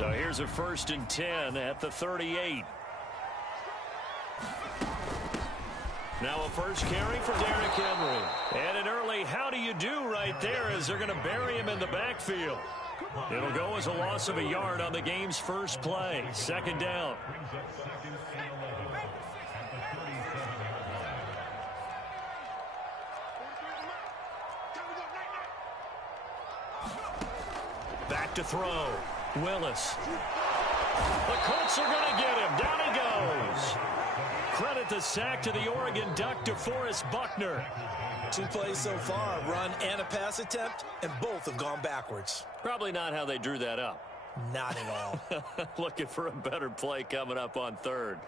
So here's a 1st and 10 at the 38. Now a first carry for Derrick Henry. And an early how do you do right there as they're going to bury him in the backfield. It'll go as a loss of a yard on the game's first play. 2nd down. Back to throw. Willis. The Colts are going to get him. Down he goes. Credit the sack to the Oregon Duck, DeForest Buckner. 2 plays so far, run and a pass attempt, and both have gone backwards. Probably not how they drew that up. Not at all. Looking for a better play coming up on 3rd.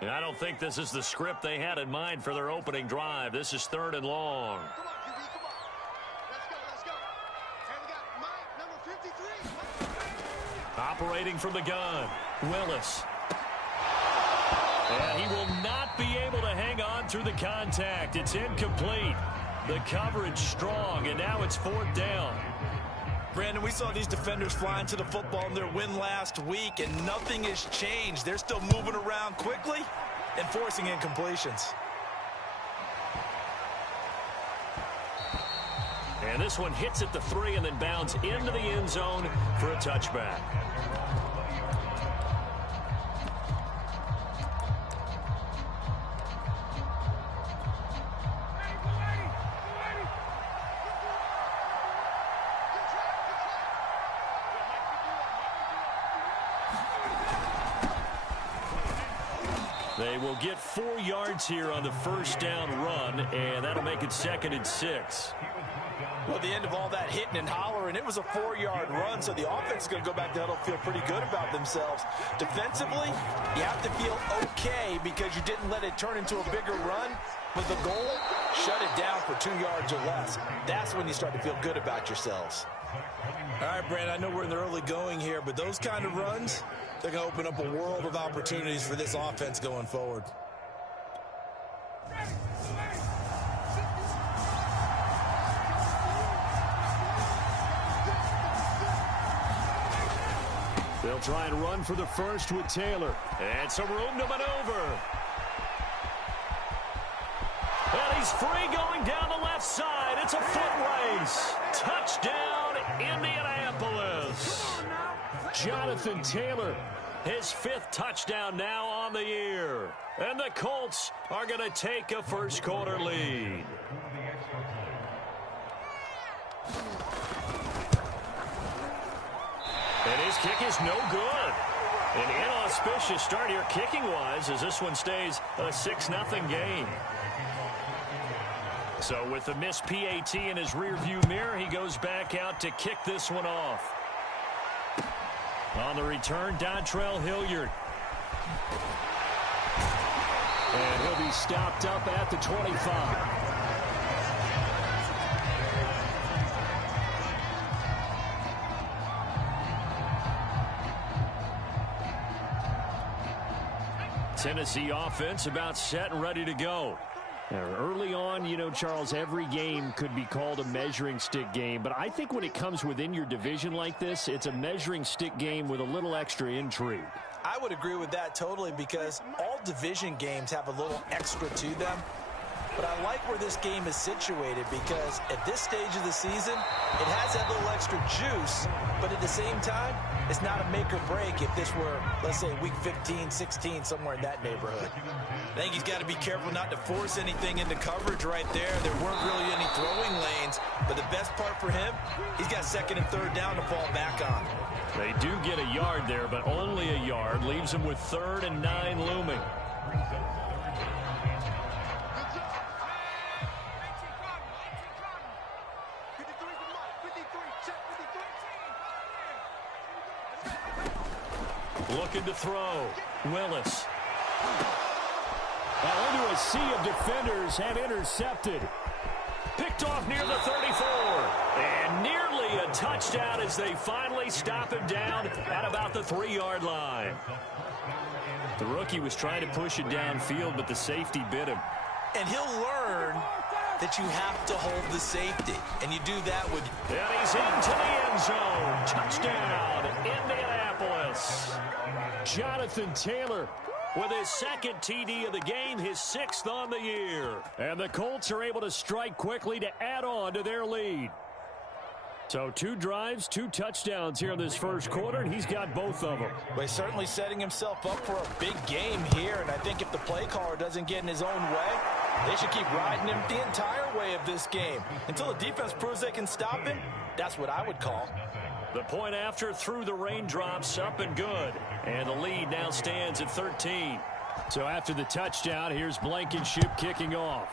And I don't think this is the script they had in mind for their opening drive. This is 3rd and long. Come on, QB, come on. Let's go. And we got Mike, number 53. Operating from the gun, Willis. And he will not be able to hang on through the contact. It's incomplete. The coverage strong, and now it's 4th down. Brandon, we saw these defenders flying to the football in their win last week, and nothing has changed. They're still moving around quickly and forcing incompletions. And this one hits at the 3 and then bounds into the end zone for a touchback. They will get 4 yards here on the 1st down run, and that'll make it 2nd and 6. Well, the end of all that hitting and hollering, it was a 4-yard run, so the offense is going to go back to huddle, feel pretty good about themselves. Defensively, you have to feel okay because you didn't let it turn into a bigger run, but the goal, shut it down for 2 yards or less. That's when you start to feel good about yourselves. All right, Brandon, I know we're in the early going here, but those kind of runs, they're going to open up a world of opportunities for this offense going forward. They'll try and run for the first with Taylor. And some room to maneuver. And he's free going down the left side. It's a foot race. Touchdown, Indianapolis. Jonathan Taylor, his 5th touchdown now on the year. And the Colts are going to take a first-quarter lead. And his kick is no good. An inauspicious start here kicking-wise as this one stays a 6-0 game. So with the missed PAT in his rearview mirror, he goes back out to kick this one off. On the return, Dontrell Hilliard. And he'll be stopped up at the 25. Tennessee offense about set and ready to go. Now, early on, you know, Charles, every game could be called a measuring stick game. But I think when it comes within your division like this, it's a measuring stick game with a little extra intrigue. I would agree with that totally because all division games have a little extra to them. But I like where this game is situated because at this stage of the season, it has that little extra juice, but at the same time, it's not a make or break if this were, let's say, week 15, 16, somewhere in that neighborhood. I think he's got to be careful not to force anything into coverage right there. There weren't really any throwing lanes, but the best part for him, he's got 2nd and 3rd down to fall back on. They do get a yard there, but only a yard. Leaves him with 3rd and 9 looming. Looking to throw. Willis. Into a sea of defenders have intercepted. Picked off near the 34. And nearly a touchdown as they finally stop him down at about the 3-yard line. The rookie was trying to push it downfield, but the safety bit him. And he'll learn that you have to hold the safety, and you do that with... And he's into the end zone. Touchdown, Indianapolis. Jonathan Taylor with his second TD of the game, his 6th on the year. And the Colts are able to strike quickly to add on to their lead. So 2 drives, 2 touchdowns here in this first quarter, and he's got both of them. Well, he's certainly setting himself up for a big game here, and I think if the play caller doesn't get in his own way, they should keep riding him the entire way of this game. Until the defense proves they can stop him, that's what I would call. The point after through the raindrops, up and good. And the lead now stands at 13. So after the touchdown, here's Blankenship kicking off.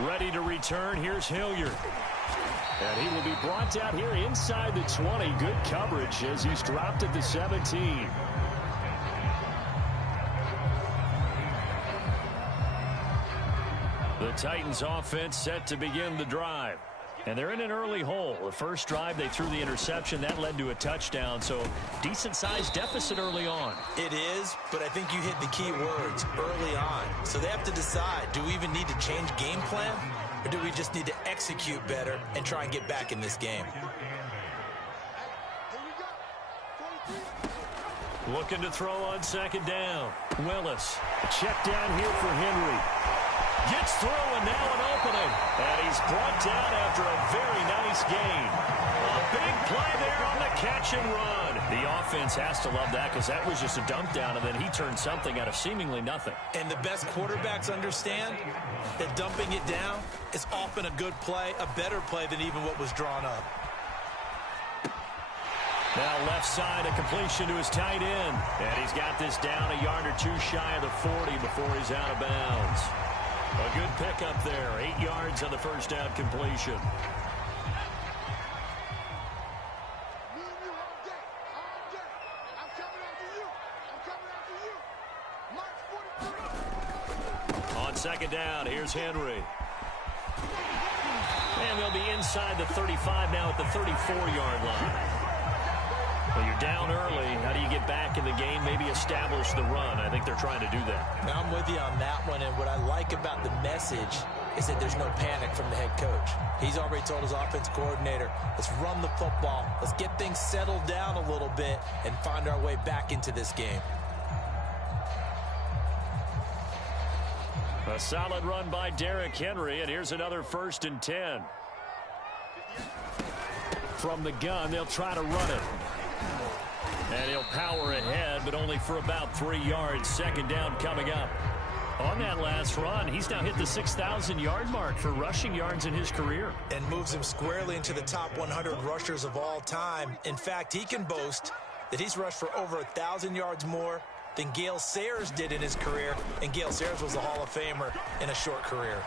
Ready to return, here's Hilliard. And he will be brought down here inside the 20. Good coverage as he's dropped at the 17. The Titans offense set to begin the drive. And they're in an early hole. The first drive, they threw the interception. That led to a touchdown, so decent-sized deficit early on. It is, but I think you hit the key words, early on. So they have to decide, do we even need to change game plan, or do we just need to execute better and try and get back in this game? Looking to throw on second down. Willis, check down here for Henry. Gets through, and now an opening. And he's brought down after a very nice gain. A big play there on the catch and run. The offense has to love that because that was just a dump down, and then he turned something out of seemingly nothing. And the best quarterbacks understand that dumping it down is often a good play, a better play than even what was drawn up. Now left side, a completion to his tight end. And he's got this down a yard or 2 shy of the 40 before he's out of bounds. A good pickup there. 8 yards on the first down completion. On second down, here's Henry. And they'll be inside the 35 now at the 34-yard line. Well, you're down early. How do you get back in the game? Maybe establish the run. I think they're trying to do that. Now, I'm with you on that one, and what I like about the message is that there's no panic from the head coach. He's already told his offense coordinator, let's run the football. Let's get things settled down a little bit and find our way back into this game. A solid run by Derrick Henry, and here's another 1st and 10. From the gun, they'll try to run it. And he'll power ahead, but only for about 3 yards. Second down coming up. On that last run, he's now hit the 6,000-yard mark for rushing yards in his career. And moves him squarely into the top 100 rushers of all time. In fact, he can boast that he's rushed for over 1,000 yards more than Gale Sayers did in his career. And Gale Sayers was a Hall of Famer in a short career.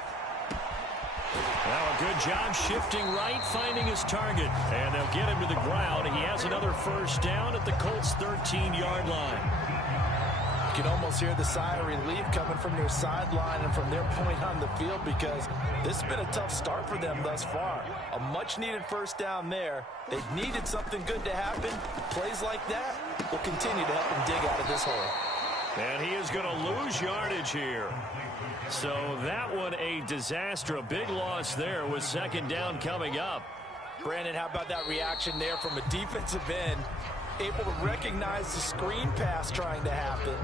Now a good job shifting right, finding his target. And they'll get him to the ground. He has another first down at the Colts' 13-yard line. You can almost hear the sigh of relief coming from their sideline and from their point on the field because this has been a tough start for them thus far. A much-needed first down there. They've needed something good to happen. Plays like that will continue to help them dig out of this hole. And he is going to lose yardage here. So that one a disaster. A big loss there with second down coming up. Brandon, how about that reaction there from a defensive end? Able to recognize the screen pass trying to happen.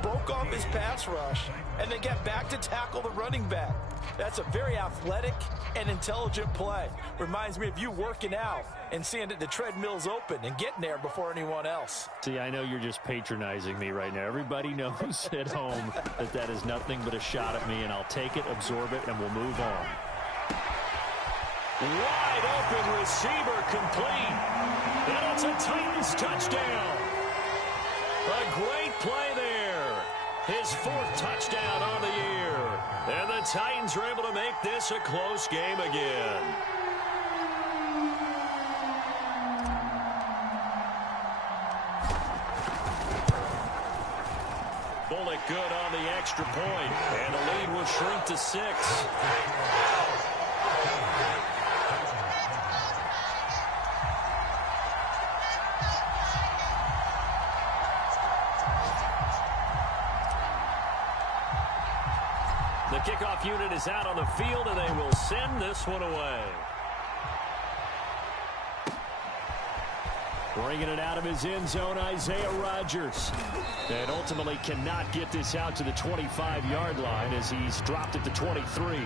Broke off his pass rush. And then get back to tackle the running back. That's a very athletic and intelligent play. Reminds me of you working out and seeing that the treadmill's open and getting there before anyone else. See, I know you're just patronizing me right now. Everybody knows at home that that is nothing but a shot at me, and I'll take it, absorb it, and we'll move on. Wide open receiver complete. And it's a Titans touchdown. A great play there. His 4th touchdown on the year. And the Titans are able to make this a close game again. Bullock good on the extra point. And the lead will shrink to 6. kickoff unit is out on the field, and they will send this one away. Bringing it out of his end zone, Isaiah Rodgers. And ultimately cannot get this out to the 25-yard line as he's dropped at the 23.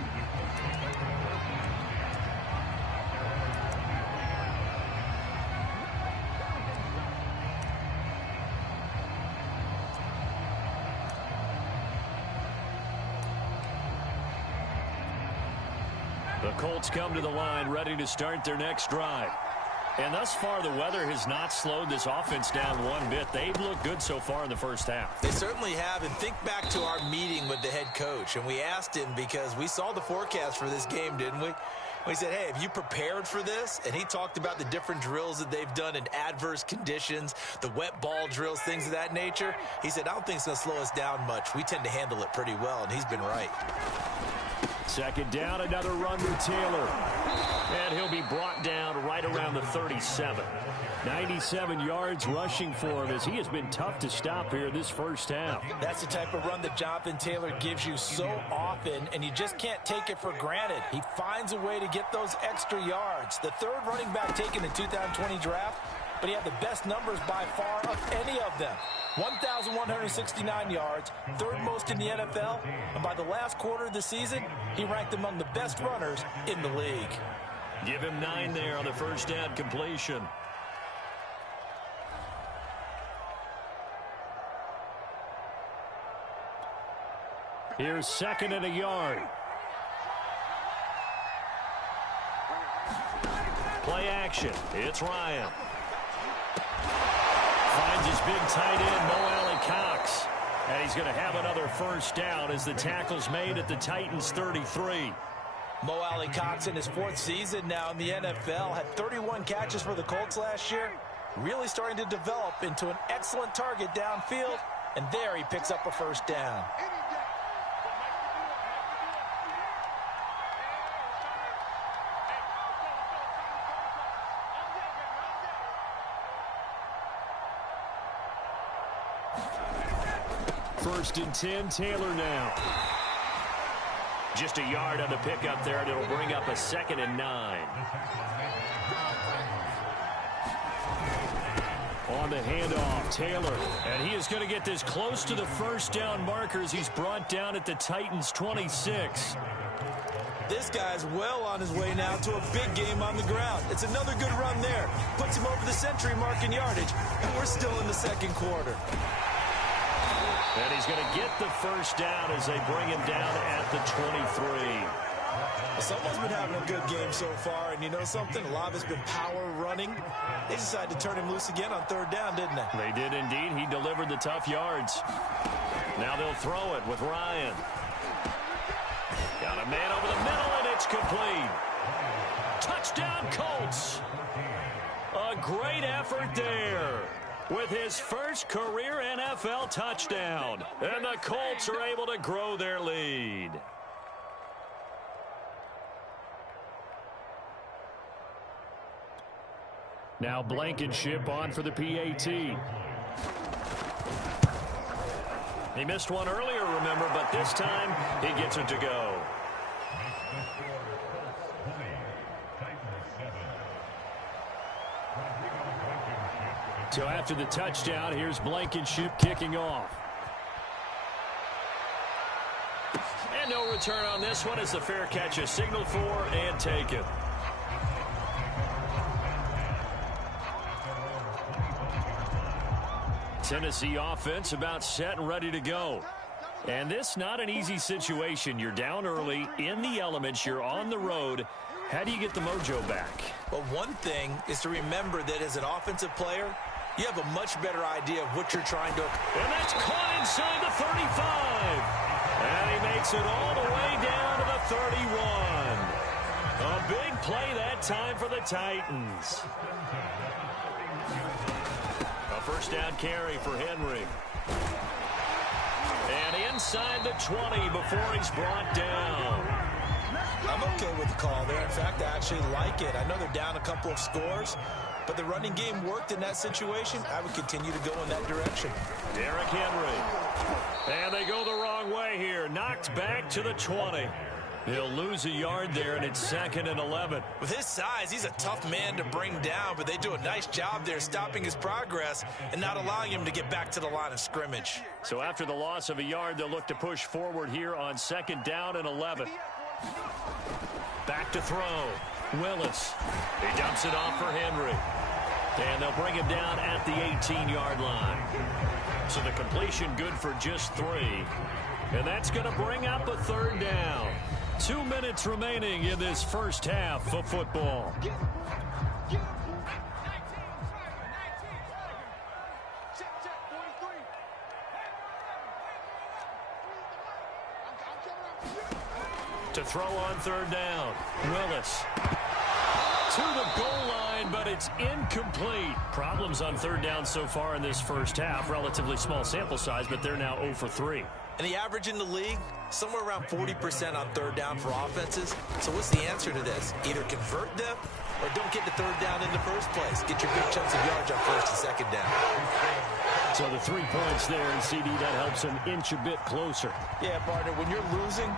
The Colts come to the line ready to start their next drive. And thus far, the weather has not slowed this offense down one bit. They've looked good so far in the first half. They certainly have. And think back to our meeting with the head coach. And we asked him because we saw the forecast for this game, didn't we? We said, hey, have you prepared for this? And he talked about the different drills that they've done in adverse conditions, the wet ball drills, things of that nature. He said, I don't think it's going to slow us down much. We tend to handle it pretty well, and he's been right. Second down, another run with Taylor. And he'll be brought down right around the 37. 97 yards rushing for him as he has been tough to stop here this first half. That's the type of run that Jonathan Taylor gives you so often, and you just can't take it for granted. He finds a way to get those extra yards. The third running back taken in the 2020 draft, but he had the best numbers by far of any of them. 1,169 yards, third most in the NFL, and by the last quarter of the season, he ranked among the best runners in the league. Give him 9 there on the first down completion. Here's second and a yard. Play action. It's Ryan. Finds his big tight end, Mo Alley-Cox. And he's going to have another first down as the tackle's made at the Titans' 33. Mo Alley-Cox in his 4th season now in the NFL had 31 catches for the Colts last year. Really starting to develop into an excellent target downfield. And there he picks up a first down. First and 10, Taylor now. Just a yard on the pickup there, and it'll bring up a 2nd and 9. On the handoff, Taylor. And he is going to get this close to the first down markers. He's brought down at the Titans' 26. This guy's well on his way now to a big game on the ground. It's another good run there. Puts him over the century mark in yardage. And we're still in the second quarter. And he's going to get the first down as they bring him down at the 23. Well, someone's been having a good game so far, and you know something? A lot of it's been power running. They decided to turn him loose again on third down, didn't they? They did indeed. He delivered the tough yards. Now they'll throw it with Ryan. Got a man over the middle, and it's complete. Touchdown, Colts. A great effort there with his first career NFL touchdown. And the Colts are able to grow their lead. Now Blankenship on for the PAT. He missed one earlier, remember, but this time he gets it to go. So after the touchdown, here's Blankenship kicking off. And no return on this one as the fair catch is signaled for and taken. Tennessee offense about set and ready to go. And this not an easy situation. You're down early, in the elements, you're on the road. How do you get the mojo back? Well, one thing is to remember that as an offensive player, you have a much better idea of what you're trying to... And that's caught inside the 35. And he makes it all the way down to the 31. A big play that time for the Titans. A first down carry for Henry. And inside the 20 before he's brought down. I'm okay with the call there. In fact, I actually actually like it. I know they're down a couple of scores, but the running game worked in that situation. I would continue to go in that direction. Derrick Henry. And they go the wrong way here. Knocked back to the 20. He'll lose a yard there, and it's 2nd and 11. With his size, he's a tough man to bring down, but they do a nice job there stopping his progress and not allowing him to get back to the line of scrimmage. So after the loss of a yard, they'll look to push forward here on 2nd down and 11. Back to throw. Willis. He dumps it off for Henry. And they'll bring him down at the 18-yard line. So the completion good for just 3. And that's going to bring up a 3rd down. 2 minutes remaining in this first half of football. To throw on 3rd down. Willis. To the goal line, but it's incomplete. Problems on 3rd down so far in this first half. Relatively small sample size, but they're now 0 for 3. And the average in the league, somewhere around 40% on 3rd down for offenses. So what's the answer to this? Either convert them or don't get the 3rd down in the first place. Get your big chunks of yards on 1st and 2nd down. So the 3 points there, and CD, that helps him inch a bit closer. Yeah, partner, when you're losing,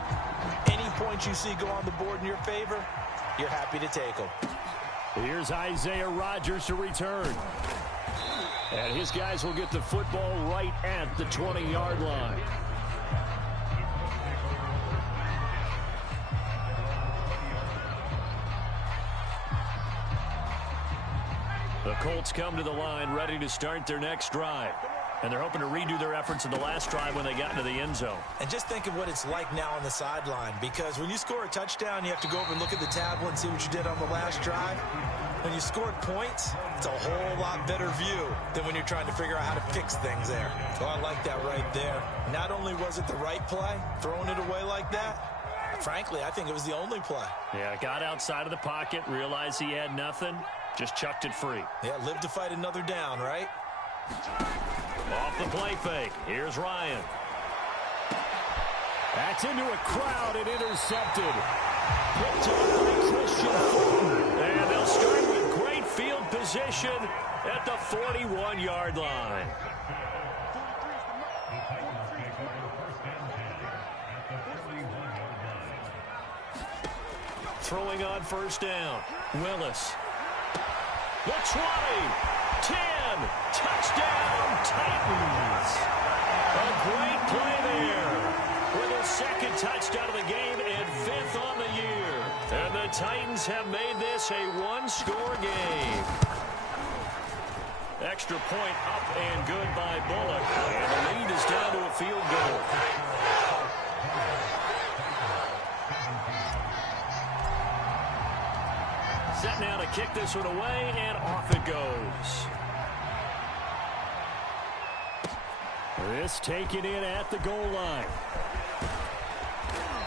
any points you see go on the board in your favor, you're happy to take them. Here's Isaiah Rodgers to return. And his guys will get the football right at the 20-yard line. The Colts come to the line ready to start their next drive. And they're hoping to redo their efforts in the last drive when they got into the end zone. And just think of what it's like now on the sideline, because when you score a touchdown, you have to go over and look at the tablet and see what you did on the last drive. When you scored points, it's a whole lot better view than when you're trying to figure out how to fix things there. So I like that right there. Not only was it the right play, throwing it away like that, frankly, I think it was the only play. Yeah, got outside of the pocket, realized he had nothing, just chucked it free. Yeah, live to fight another down, right? Off the play fake. Here's Ryan. That's into a crowd and intercepted. Picked up by Christian Fulton. And they'll start with great field position at the 41-yard line. Throwing on 1st down. Willis. The 20. 10. Touchdown, Titans. A great play there. With a 2nd touchdown of the game and 5th on the year. And the Titans have made this a 1-score game. Extra point up and good by Bullock. And the lead is down to a field goal. Set now to kick this one away, and off it goes. This taken in at the goal line.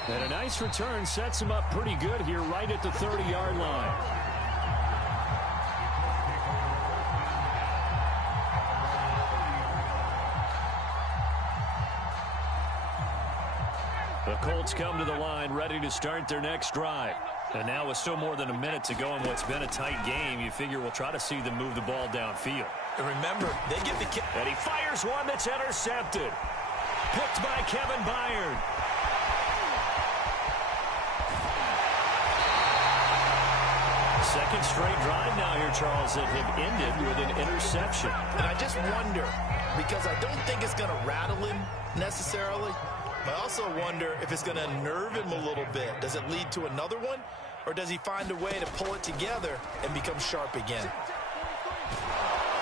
And a nice return sets him up pretty good here right at the 30-yard line. The Colts come to the line ready to start their next drive. And now with still more than a minute to go in what's been a tight game, you figure we'll try to see them move the ball downfield. And remember, they give the kick. And he fires one that's intercepted. Picked by Kevin Byard. Second straight drive now here, Charles, that have ended with an interception. And I just wonder, because I don't think it's going to rattle him necessarily, but I also wonder if it's going to nerve him a little bit. Does it lead to another one? Or does he find a way to pull it together and become sharp again?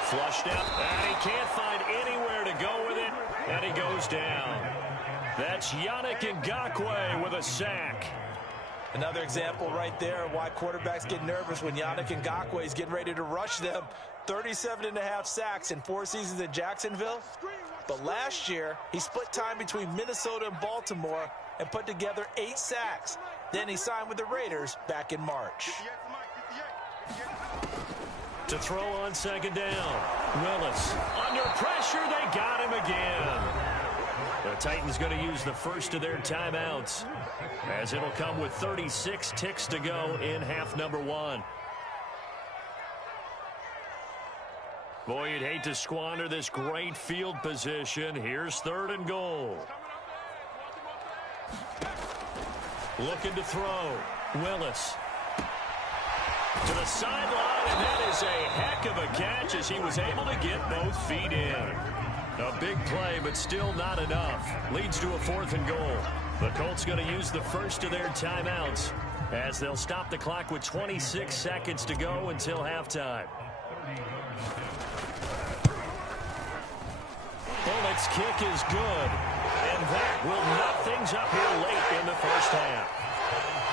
Flushed out, and he can't find anywhere to go with it, and he goes down. That's Yannick Ngakoue with a sack. Another example right there of why quarterbacks get nervous when Yannick Ngakoue is getting ready to rush them. 37.5 sacks in 4 seasons in Jacksonville. But last year, he split time between Minnesota and Baltimore and put together 8 sacks. Then he signed with the Raiders back in March. To throw on 2nd down. Willis. Under pressure, they got him again. The Titans going to use the first of their timeouts, as it'll come with 36 ticks to go in half number 1. Boy, you'd hate to squander this great field position. Here's 3rd and goal. Looking to throw. Willis. To the sideline, and that is a heck of a catch as he was able to get both feet in. A big play, but still not enough. Leads to a 4th and goal. The Colts going to use the first of their timeouts as they'll stop the clock with 26 seconds to go until halftime. Bullett's kick is good, and that will knock things up here late in the first half.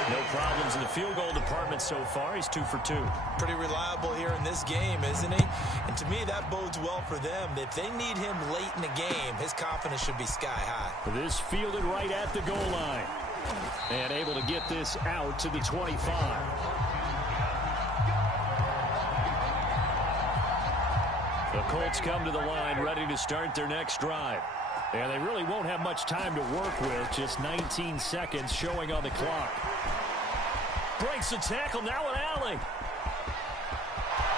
No problems in the field goal department so far. He's 2 for 2. Pretty reliable here in this game, isn't he? And to me, that bodes well for them. If they need him late in the game, his confidence should be sky high. This fielded right at the goal line. And able to get this out to the 25. The Colts come to the line ready to start their next drive. And they really won't have much time to work with. Just 19 seconds showing on the clock. Breaks the tackle, now an alley.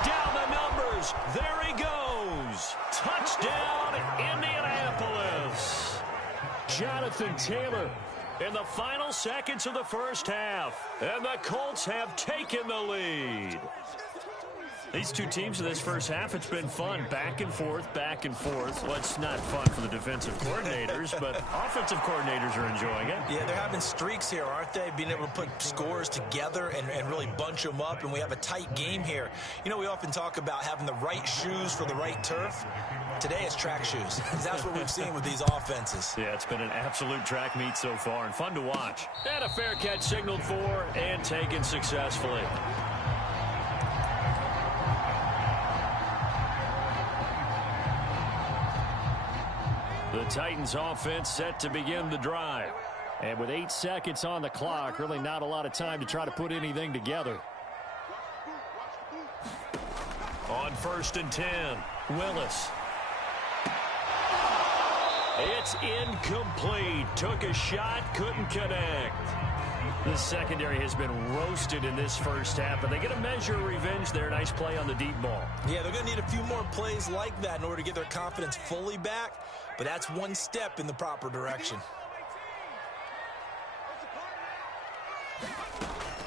Down the numbers. There he goes. Touchdown, Indianapolis. Jonathan Taylor in the final seconds of the first half. And the Colts have taken the lead. These two teams in this first half, it's been fun. Back and forth, back and forth. Well, it's not fun for the defensive coordinators, but offensive coordinators are enjoying it. Yeah, they're having streaks here, aren't they? Being able to put scores together and really bunch them up, and we have a tight game here. You know, we often talk about having the right shoes for the right turf. Today it's track shoes. That's what we've seen with these offenses. Yeah, it's been an absolute track meet so far, and fun to watch. And a fair catch signaled for and taken successfully. The Titans offense set to begin the drive. And with 8 seconds on the clock, really not a lot of time to try to put anything together. On 1st and 10, Willis. It's incomplete. Took a shot, couldn't connect. The secondary has been roasted in this first half, but they get a measure of revenge there. Nice play on the deep ball. Yeah, they're going to need a few more plays like that in order to get their confidence fully back, but that's one step in the proper direction.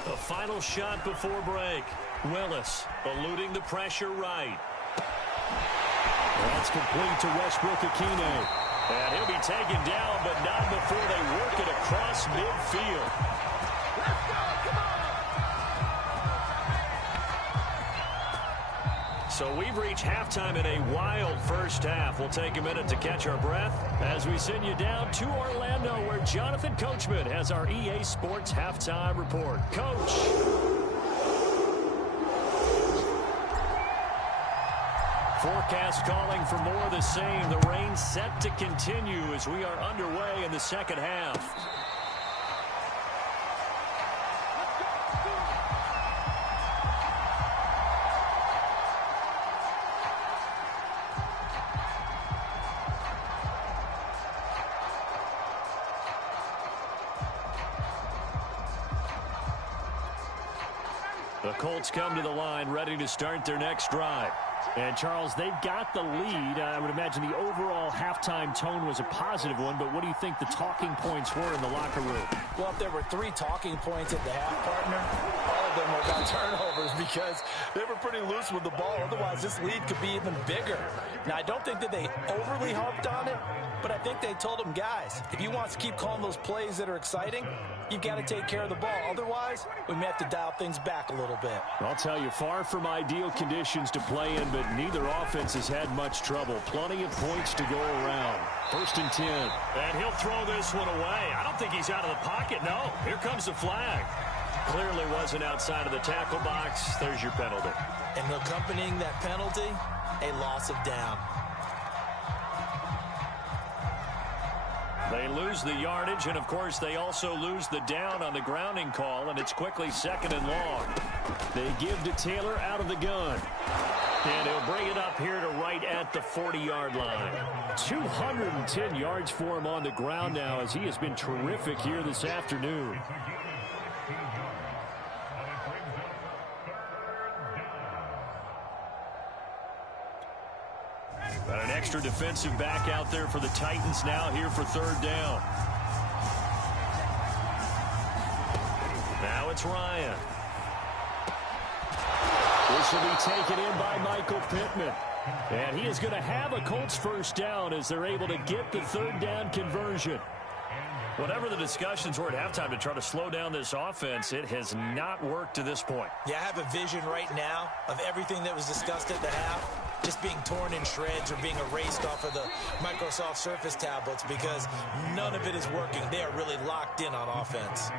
The final shot before break. Willis eluding the pressure right. That's complete to Westbrook-Akine. And he'll be taken down, but not before they work it across midfield. So we've reached halftime in a wild first half. We'll take a minute to catch our breath as we send you down to Orlando, where Jonathan Coachman has our EA Sports Halftime Report. Coach. Forecast calling for more of the same. The rain set to continue as we are underway in the second half. The Colts come to the line ready to start their next drive. And, Charles, they've got the lead. I would imagine the overall halftime tone was a positive one, but what do you think the talking points were in the locker room? Well, if there were 3 talking points at the half, partner, all of them were about turnovers because they were pretty loose with the ball. Otherwise, this lead could be even bigger. Now, I don't think that they overly harped on it, but I think they told them, guys, if you want to keep calling those plays that are exciting, you've got to take care of the ball. Otherwise, we may have to dial things back a little bit. I'll tell you, far from ideal conditions to play in, but neither offense has had much trouble. Plenty of points to go around. 1st and 10. And he'll throw this one away. I don't think he's out of the pocket. No, here comes the flag. Clearly wasn't outside of the tackle box. There's your penalty. And accompanying that penalty, a loss of down. They lose the yardage, and, of course, they also lose the down on the grounding call, and it's quickly 2nd and long. They give to Taylor out of the gun. And he'll bring it up here to right at the 40-yard line. 210 yards for him on the ground now as he has been terrific here this afternoon. Got an extra defensive back out there for the Titans now here for third down. Now it's Ryan. This will be taken in by Michael Pittman. And he is going to have a Colts first down as they're able to get the third down conversion. Whatever the discussions were at halftime to try to slow down this offense, it has not worked to this point. Yeah, I have a vision right now of everything that was discussed at the half just being torn in shreds or being erased off of the Microsoft Surface tablets because none of it is working. They are really locked in on offense.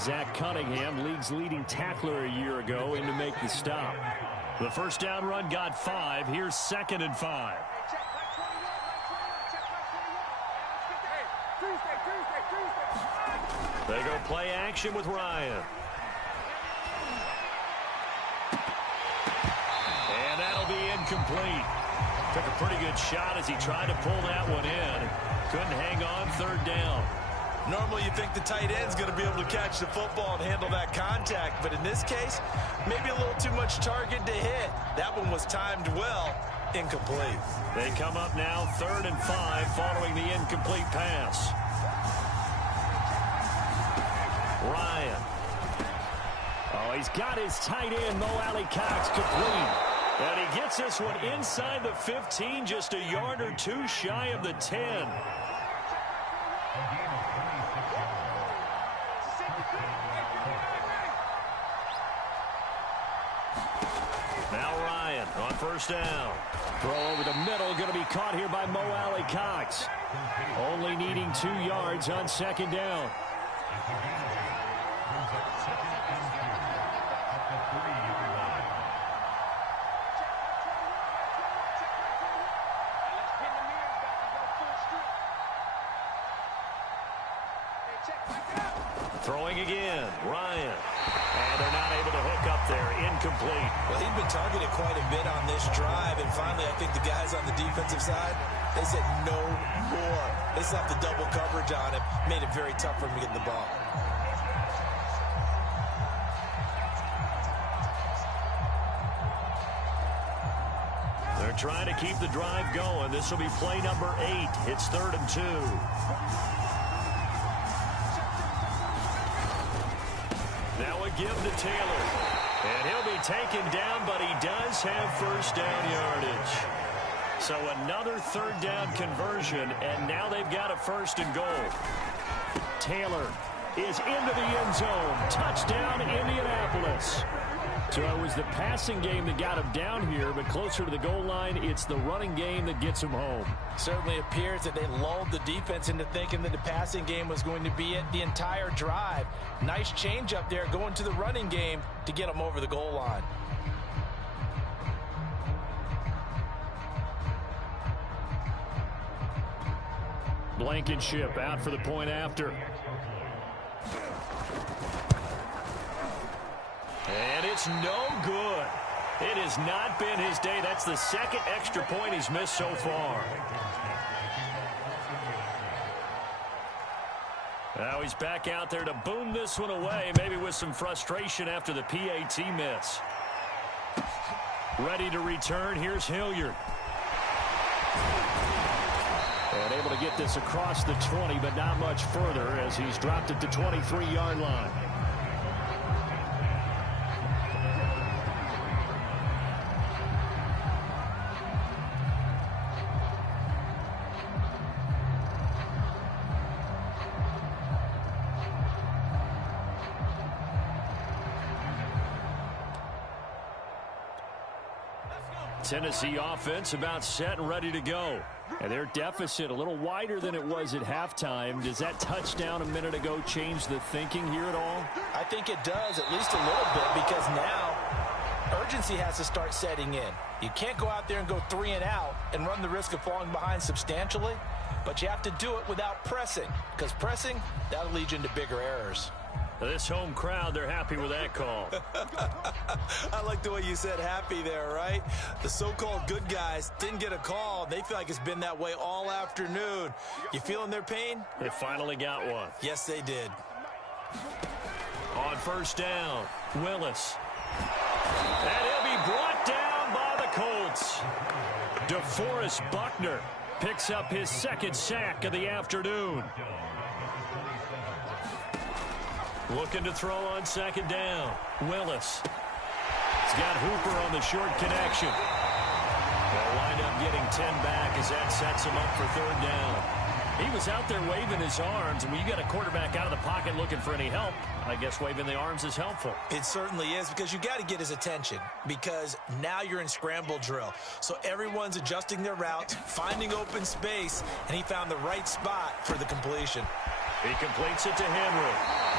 Zach Cunningham, league's leading tackler a year ago, in to make the stop. The first down run got 5. Here's 2nd and 5. They go play action with Ryan. And that'll be incomplete. Took a pretty good shot as he tried to pull that one in. Couldn't hang on, third down. Normally you think the tight end's going to be able to catch the football and handle that contact, but in this case, maybe a little too much target to hit. That one was timed well. Incomplete. They come up now 3rd and 5 following the incomplete pass. Ryan. Oh, he's got his tight end, Mo Alley-Cox, complete. And he gets this one inside the 15, just a yard or two shy of the 10. Now Ryan on first down. Throw over the middle, going to be caught here by Mo Alley-Cox. Only needing 2 yards on 2nd down. Throwing again, Ryan. And they're not able to hook up there. Incomplete. Well, he's been targeted quite a bit on this drive, and finally I think the guys on the defensive side, they said no more. They slapped the double coverage on him, made it very tough for him to get the ball. They're trying to keep the drive going. This will be play number 8. It's 3rd and 2. Now a give to Taylor. And he'll be taken down, but he does have first down yardage. So another 3rd down conversion, and now they've got a 1st and goal. Taylor is into the end zone. Touchdown, Indianapolis. So it was the passing game that got him down here, but closer to the goal line, it's the running game that gets him home. Certainly appears that they lulled the defense into thinking that the passing game was going to be it the entire drive. Nice change up there going to the running game to get them over the goal line. Blankenship out for the point after. And it's no good. It has not been his day. That's the 2nd extra point he's missed so far. Now he's back out there to boom this one away, maybe with some frustration after the PAT miss. Ready to return. Here's Hilliard. And able to get this across the 20, but not much further as he's dropped it to 23-yard line. Tennessee offense about set and ready to go. And their deficit a little wider than it was at halftime. Does that touchdown a minute ago change the thinking here at all? I think it does, at least a little bit, because now urgency has to start setting in. You can't go out there and go 3 and out and run the risk of falling behind substantially, but you have to do it without pressing, because pressing, that'll lead you into bigger errors. This home crowd, they're happy with that call. I like like the way you said happy there, right? The so-called good guys didn't get a call. They feel like it's been that way all afternoon. You feeling their pain? They finally got one. Yes, they did. On first down, Willis. And he'll be brought down by the Colts. DeForest Buckner picks up his second sack of the afternoon. Looking to throw on second down. Willis. He's got Hooper on the short connection. They'll wind up getting 10 back as that sets him up for third down. He was out there waving his arms, and when you got a quarterback out of the pocket looking for any help, I guess waving the arms is helpful. It certainly is, because you got to get his attention, because now you're in scramble drill. So everyone's adjusting their route, finding open space, and he found the right spot for the completion. He completes it to Henry.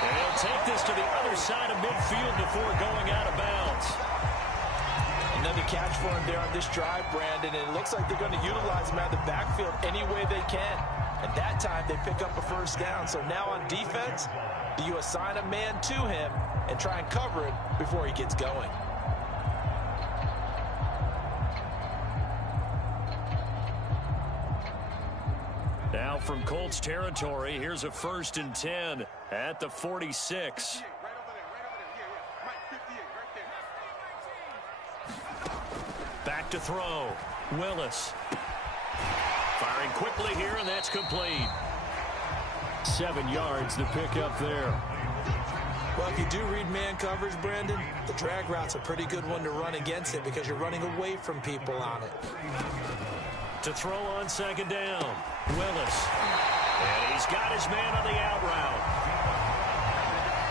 And he'll take this to the other side of midfield before going out of bounds. Another catch for him there on this drive, Brandon, and it looks like they're going to utilize him out of the backfield any way they can. At that time, they pick up a first down. So now on defense, do you assign a man to him and try and cover it before he gets going? Now from Colts territory, here's a 1st and 10 at the 46. Back to throw. Willis. Firing quickly here, and that's complete. 7 yards to pick up there. Well, if you do read man coverage, Brandon, the drag route's a pretty good one to run against it because you're running away from people on it. To throw on second down, Willis. And he's got his man on the out route.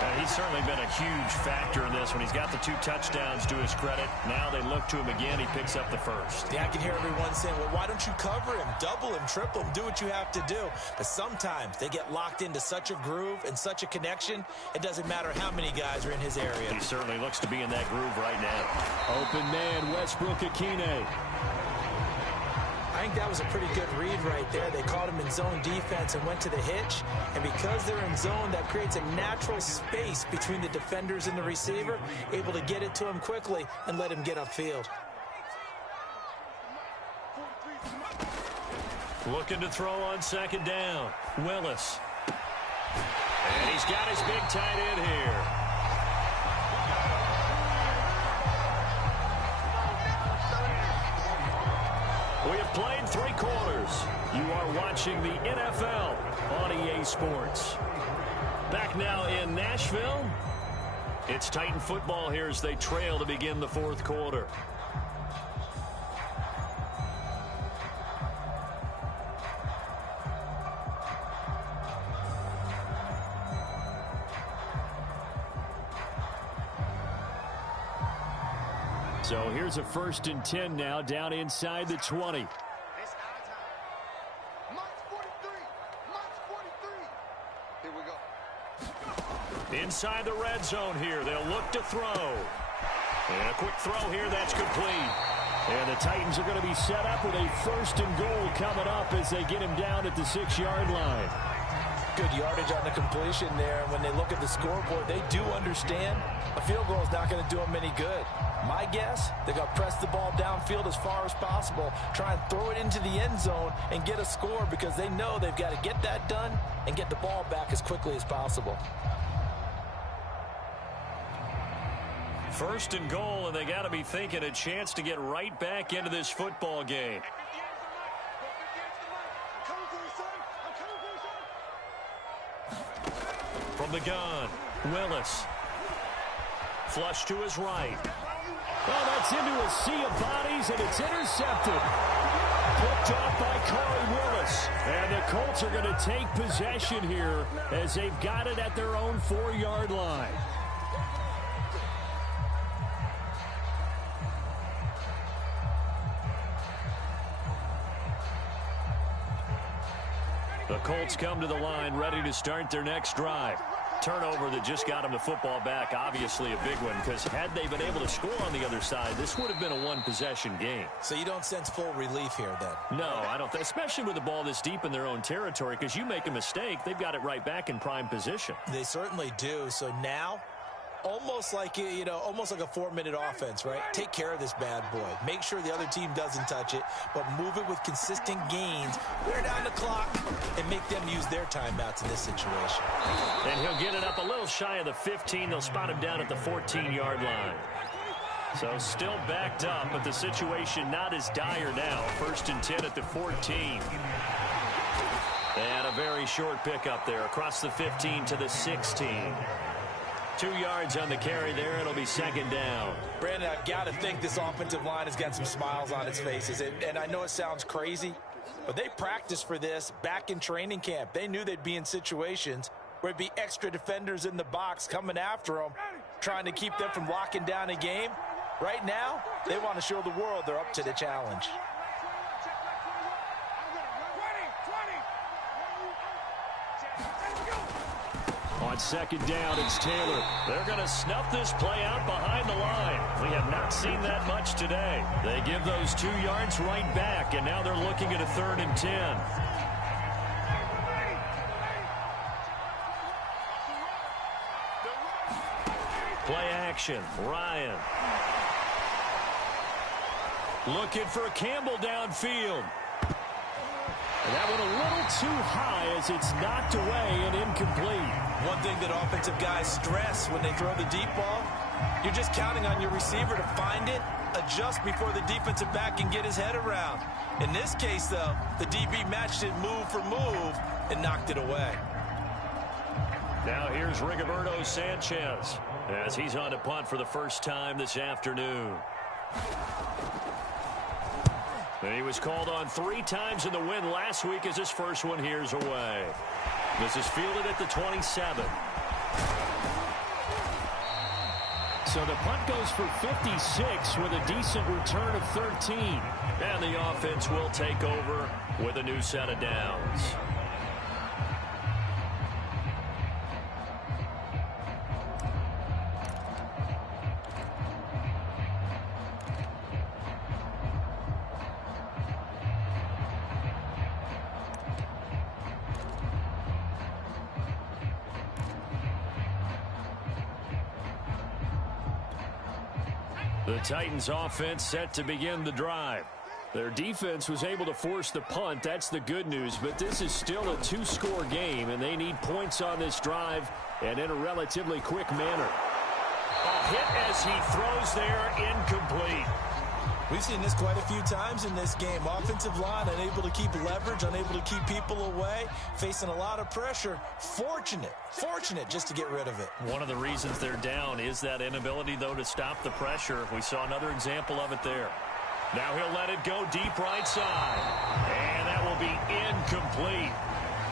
And he's certainly been a huge factor in this when he's got the 2 touchdowns to his credit. Now they look to him again. He picks up the first. Yeah, I can hear everyone saying, well, why don't you cover him, double him, triple him, do what you have to do. But sometimes they get locked into such a groove and such a connection, it doesn't matter how many guys are in his area. He certainly looks to be in that groove right now. Open man, Westbrook Akine. I think that was a pretty good read right there. They caught him in zone defense and went to the hitch. And because they're in zone, that creates a natural space between the defenders and the receiver, able to get it to him quickly and let him get upfield. Looking to throw on second down. Willis. And he's got his big tight end here. We have played 3 quarters. You are watching the NFL on EA Sports. Back now in Nashville. It's Titan football here as they trail to begin the 4th quarter. So here's a 1st and 10 now down inside the 20. It's our time. March 43. March 43. Here we go. Inside the red zone here. They'll look to throw. And a quick throw here. That's complete. And the Titans are going to be set up with a 1st and goal coming up as they get him down at the 6-yard line. Good yardage on the completion there. And when they look at the scoreboard, they do understand a field goal is not going to do them any good. My guess, they're going to press the ball downfield as far as possible, try and throw it into the end zone and get a score because they know they've got to get that done and get the ball back as quickly as possible. 1st and goal, and they got to be thinking a chance to get right back into this football game. From the gun, Willis. Flush to his right. Oh, that's into a sea of bodies, and it's intercepted. Picked off by Corey Willis. And the Colts are going to take possession here as they've got it at their own 4-yard line. The Colts come to the line ready to start their next drive. Turnover that just got them the football back, obviously a big one, because had they been able to score on the other side, this would have been a 1-possession game. So you don't sense full relief here then? No, I don't, especially with the ball this deep in their own territory, because you make a mistake, they've got it right back in prime position. They certainly do. So now almost like almost like a 4-minute offense, right? Take care of this bad boy. Make sure the other team doesn't touch it, but move it with consistent gains. Wear down the clock and make them use their timeouts in this situation. And he'll get it up a little shy of the 15. They'll spot him down at the 14-yard line. So still backed up, but the situation not as dire now. 1st and 10 at the 14. And a very short pickup there across the 15 to the 16. 2 yards on the carry there. It'll be 2nd down. Brandon, I've got to think this offensive line has got some smiles on its faces. And I know it sounds crazy, but they practiced for this back in training camp. They knew they'd be in situations where there'd be extra defenders in the box coming after them, trying to keep them from locking down a game. Right now, they want to show the world they're up to the challenge. On 2nd down, it's Taylor. They're going to snuff this play out behind the line. We have not seen that much today. They give those 2 yards right back, and now they're looking at a 3rd and 10. Play action, Ryan. Looking for Campbell downfield. And that went a little too high as it's knocked away and incomplete. One thing that offensive guys stress when they throw the deep ball, you're just counting on your receiver to find it, adjust before the defensive back can get his head around. In this case, though, the DB matched it move for move and knocked it away. Now here's Rigoberto Sanchez as he's on to punt for the first time this afternoon. And he was called on 3 times in the win last week as his first one here's away. This is fielded at the 27. So the punt goes for 56 with a decent return of 13. And the offense will take over with a new set of downs. The Titans offense set to begin the drive. Their defense was able to force the punt. That's the good news, but this is still a 2-score game, and they need points on this drive and in a relatively quick manner. A hit as he throws there, incomplete. We've seen this quite a few times in this game. Offensive line unable to keep leverage, unable to keep people away, facing a lot of pressure. Fortunate just to get rid of it. One of the reasons they're down is that inability, though, to stop the pressure. We saw another example of it there. Now he'll let it go deep right side. And that will be incomplete.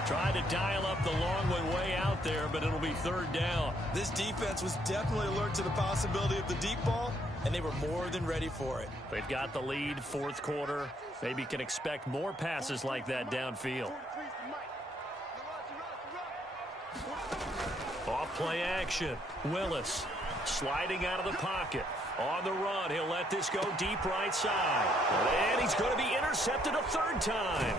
Trying to dial up the long one way out there, but it'll be 3rd down. This defense was definitely alert to the possibility of the deep ball, and they were more than ready for it. They've got the lead, 4th quarter. Maybe can expect more passes like that downfield. Off play action. Willis sliding out of the pocket. On the run, he'll let this go deep right side. And he's going to be intercepted a 3rd time.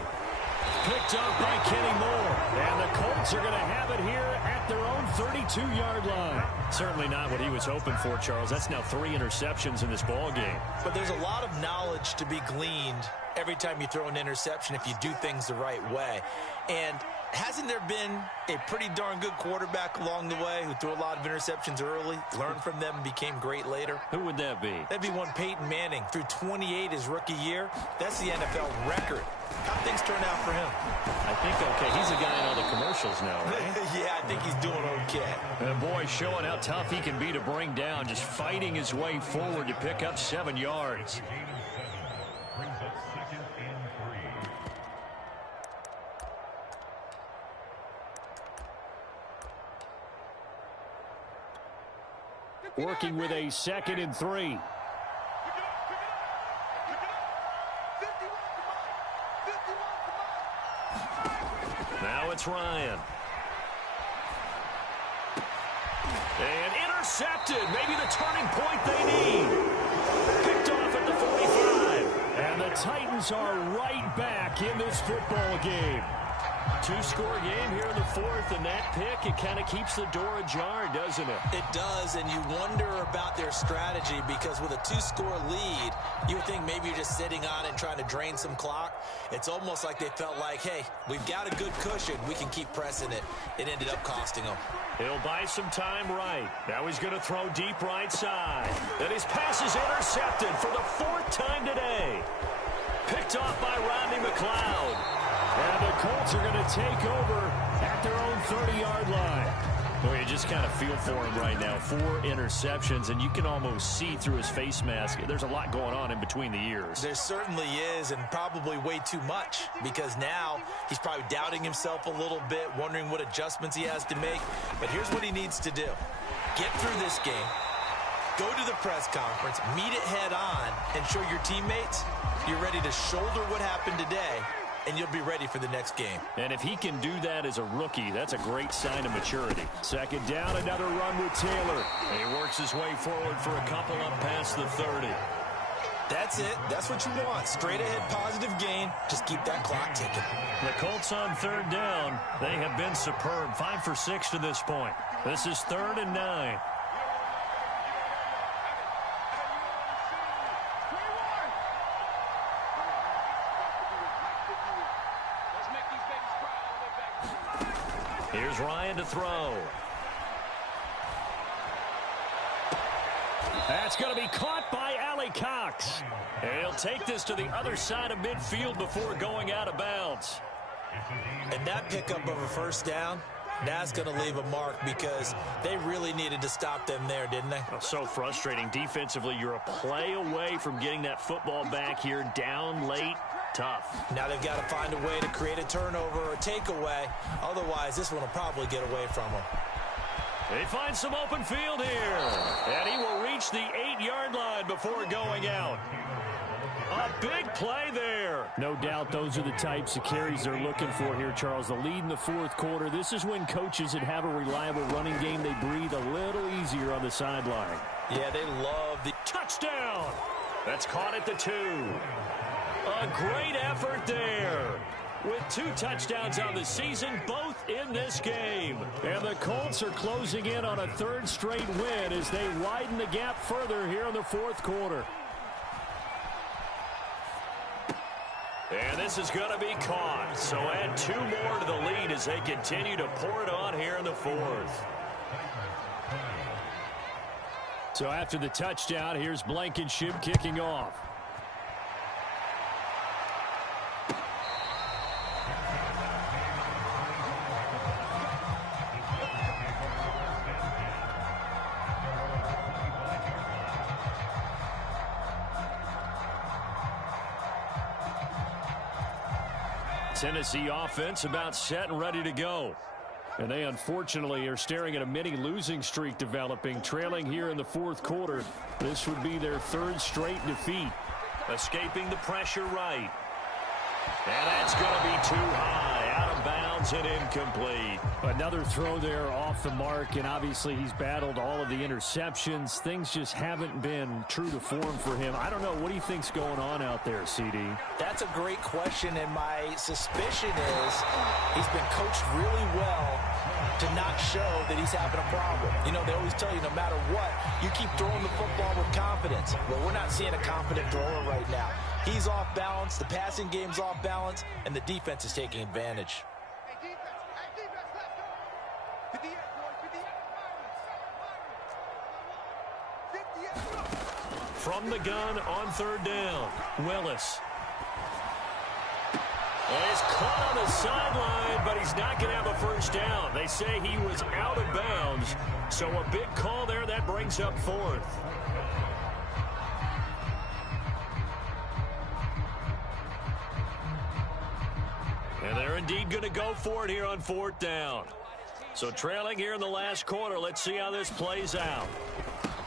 Picked up by Kenny Moore. And the Colts are going to have it here at their own 32-yard line. Certainly not what he was hoping for, Charles. That's now 3 interceptions in this ball game. But there's a lot of knowledge to be gleaned every time you throw an interception if you do things the right way. And hasn't there been a pretty darn good quarterback along the way who threw a lot of interceptions early, learned from them, and became great later? Who would that be? That'd be one Peyton Manning. Threw 28 his rookie year. That's the NFL record. How things turn out for him? I think okay. He's a guy in all the commercials now, right? Yeah, I think he's doing okay. And boy, showing how tough he can be to bring down, just fighting his way forward to pick up 7 yards. Working with a 2nd and 3. Now it's Ryan. And intercepted. Maybe the turning point they need. Picked off at the 45. And the Titans are right back in this football game. Two-score game here in the fourth, and that pick, it kind of keeps the door ajar, doesn't it? It does, and you wonder about their strategy because with a two-score lead, you would think maybe you're just sitting on it and trying to drain some clock. It's almost like they felt like, hey, we've got a good cushion. We can keep pressing it. It ended up costing them. He'll buy some time right. Now he's going to throw deep right side. And his pass is intercepted for the fourth time today. Picked off by Rodney McLeod. And the Colts are going to take over at their own 30-yard line. Boy, you just kind of feel for him right now. 4 interceptions, and you can almost see through his face mask. There's a lot going on in between the ears. There certainly is, and probably way too much, because now he's probably doubting himself a little bit, wondering what adjustments he has to make. But here's what he needs to do. Get through this game, go to the press conference, meet it head on, and show your teammates you're ready to shoulder what happened today, and you'll be ready for the next game. And if he can do that as a rookie, that's a great sign of maturity. Second down, another run with Taylor. And he works his way forward for a couple up past the 30. That's it. That's what you want. Straight ahead positive gain. Just keep that clock ticking. The Colts on third down. They have been superb. 5 for 6 to this point. This is 3rd and 9. Here's Ryan to throw. That's going to be caught by Allie Cox. And he'll take this to the other side of midfield before going out of bounds. And that pickup of a first down, that's going to leave a mark because they really needed to stop them there, didn't they? Oh, so frustrating. Defensively, you're a play away from getting that football back here down late. Tough. Now they've got to find a way to create a turnover or a takeaway. Otherwise, this one will probably get away from them. They find some open field here. And he will reach the 8-yard line before going out. A big play there. No doubt those are the types of carries they're looking for here, Charles. The lead in the fourth quarter. This is when coaches that have a reliable running game, they breathe a little easier on the sideline. Yeah, they love the touchdown. That's caught at the 2. A great effort there. With 2 touchdowns on the season, both in this game. And the Colts are closing in on a 3rd straight win as they widen the gap further here in the fourth quarter. And this is going to be caught. So add 2 more to the lead as they continue to pour it on here in the fourth. So after the touchdown, here's Blankenship kicking off. Tennessee offense about set and ready to go. And they unfortunately are staring at a mini losing streak developing, trailing here in the fourth quarter. This would be their 3rd straight defeat. Escaping the pressure right. And that's going to be too high, out of bounds and incomplete. Another throw there off the mark, and obviously he's battled all of the interceptions. Things just haven't been true to form for him. I don't know. What do you think's going on out there, CD? That's a great question, and my suspicion is he's been coached really well to not show that he's having a problem. You know, they always tell you no matter what, you keep throwing the football with confidence. Well, we're not seeing a confident thrower right now. He's off balance, the passing game's off balance, and the defense is taking advantage. From the gun on 3rd down, Willis. And he's caught on the sideline, but he's not going to have a first down. They say he was out of bounds, so a big call there. That brings up 4th. And they're indeed going to go for it here on 4th down. So trailing here in the last quarter, let's see how this plays out.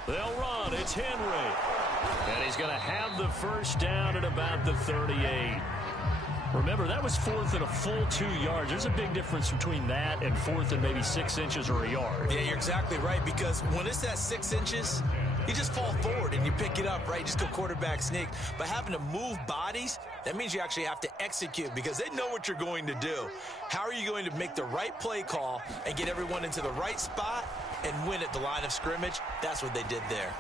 They'll run. It's Henry. And he's going to have the first down at about the 38. Remember, that was 4th and a full 2 yards. There's a big difference between that and 4th and maybe 6 inches or a yard. Yeah, you're exactly right, because when it's that 6 inches, you just fall forward and you pick it up, right? Just go quarterback sneak. But having to move bodies, that means you actually have to execute because they know what you're going to do. How are you going to make the right play call and get everyone into the right spot and win at the line of scrimmage? That's what they did there.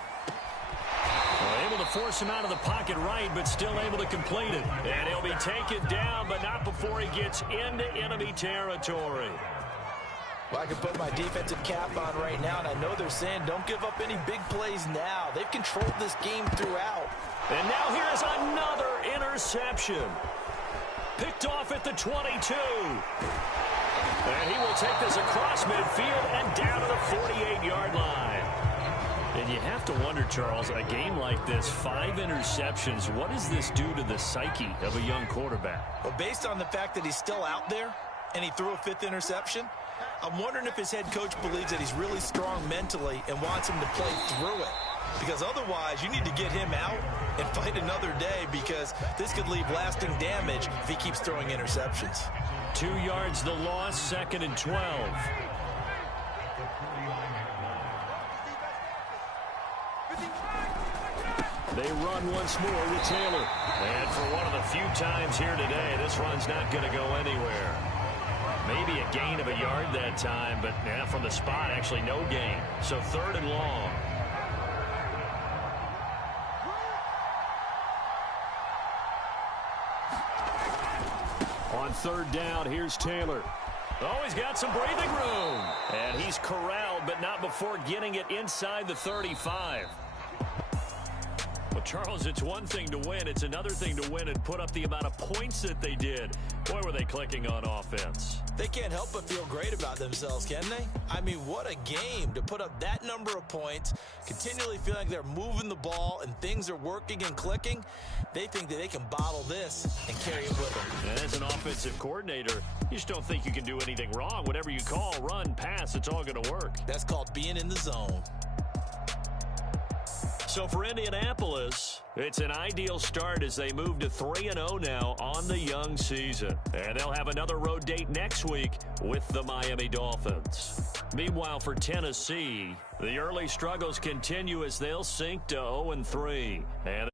Well, able to force him out of the pocket right, but still able to complete it. And he'll be taken down, but not before he gets into enemy territory. Well, I can put my defensive cap on right now, and I know they're saying don't give up any big plays now. They've controlled this game throughout. And now here's another interception. Picked off at the 22. And he will take this across midfield and down to the 48-yard line. And you have to wonder, Charles, a game like this, 5 interceptions, what does this do to the psyche of a young quarterback? Well, based on the fact that he's still out there and he threw a 5th interception, I'm wondering if his head coach believes that he's really strong mentally and wants him to play through it. Because otherwise, you need to get him out and fight another day because this could leave lasting damage if he keeps throwing interceptions. 2 yards the loss, 2nd and 12. They run once more with Taylor. And for one of the few times here today, this run's not going to go anywhere. Maybe a gain of a yard that time, but from the spot, actually no gain. So 3rd and long. On 3rd down, here's Taylor. Oh, he's got some breathing room. And he's corralled, but not before getting it inside the 35. Well, Charles, it's one thing to win. It's another thing to win and put up the amount of points that they did. Boy, were they clicking on offense. They can't help but feel great about themselves, can they? I mean, what a game to put up that number of points, continually feeling like they're moving the ball and things are working and clicking. They think that they can bottle this and carry it with them. And as an offensive coordinator, you just don't think you can do anything wrong. Whatever you call, run, pass, it's all going to work. That's called being in the zone. So for Indianapolis, it's an ideal start as they move to 3-0 now on the young season. And they'll have another road date next week with the Miami Dolphins. Meanwhile, for Tennessee, the early struggles continue as they'll sink to 0-3. And